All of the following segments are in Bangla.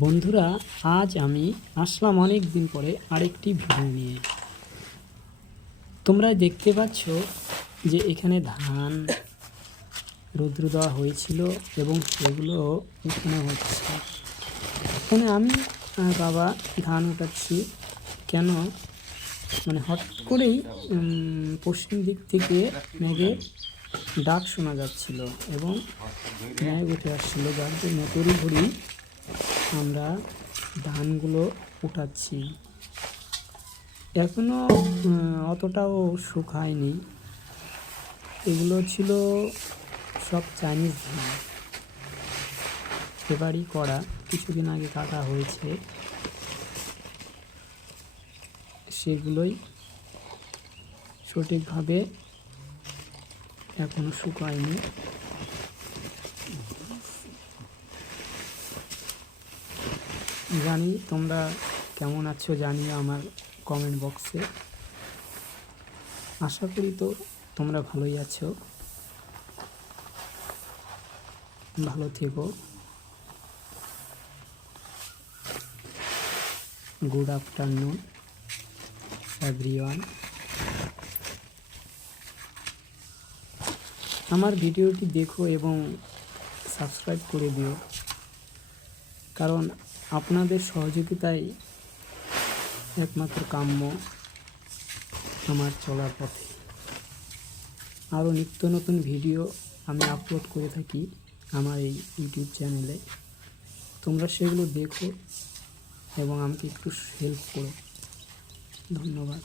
বন্ধুরা, আজ আমি আসলাম অনেক দিন পরে আরেকটি ভিডিও নিয়ে। তোমরা দেখতে পাচ্ছ যে এখানে ধান রৌদ্র দেওয়া হয়েছিল এবং সেগুলো উঠানো হচ্ছে। এখানে আমি আর বাবা ধান উঠাচ্ছি। কেন হঠাৎ করেই পশ্চিম দিক থেকে মেঘের ডাক শোনা যাচ্ছিল এবং মেঘ উঠে আসছিল, যার জন্য তড়িঘড়ি আমরা ধানগুলো উঠাচ্ছি। এখনও অতটাও শুকায়নি। এগুলো ছিল সব চাইনিজ ধান, এবারই করা, কিছুদিন আগে কাটা হয়েছে। সেগুলোই সঠিকভাবে এখনো শুকায়নি। জানি তোমরা কেমন আছো, জানিও আমার কমেন্ট বক্সে। আশা করি তো তোমরা ভালোই আছো, ভালো থেকো। Good afternoon everyone. আমার ভিডিওটি দেখো এবং সাবস্ক্রাইব করে দিও, কারণ আপনাদের সহযোগিতাই একমাত্র কাম্য আমার চলার পথে। আরও নিত্য নতুন ভিডিও আমি আপলোড করে থাকি আমার এই ইউটিউব চ্যানেলে। তোমরা সেগুলো দেখো এবং আমাকে একটু হেল্প করো। ধন্যবাদ।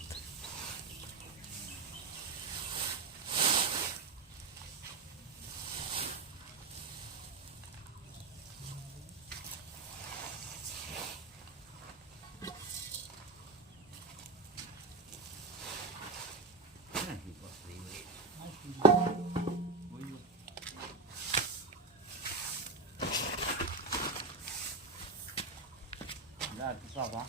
Là, tu vas voir.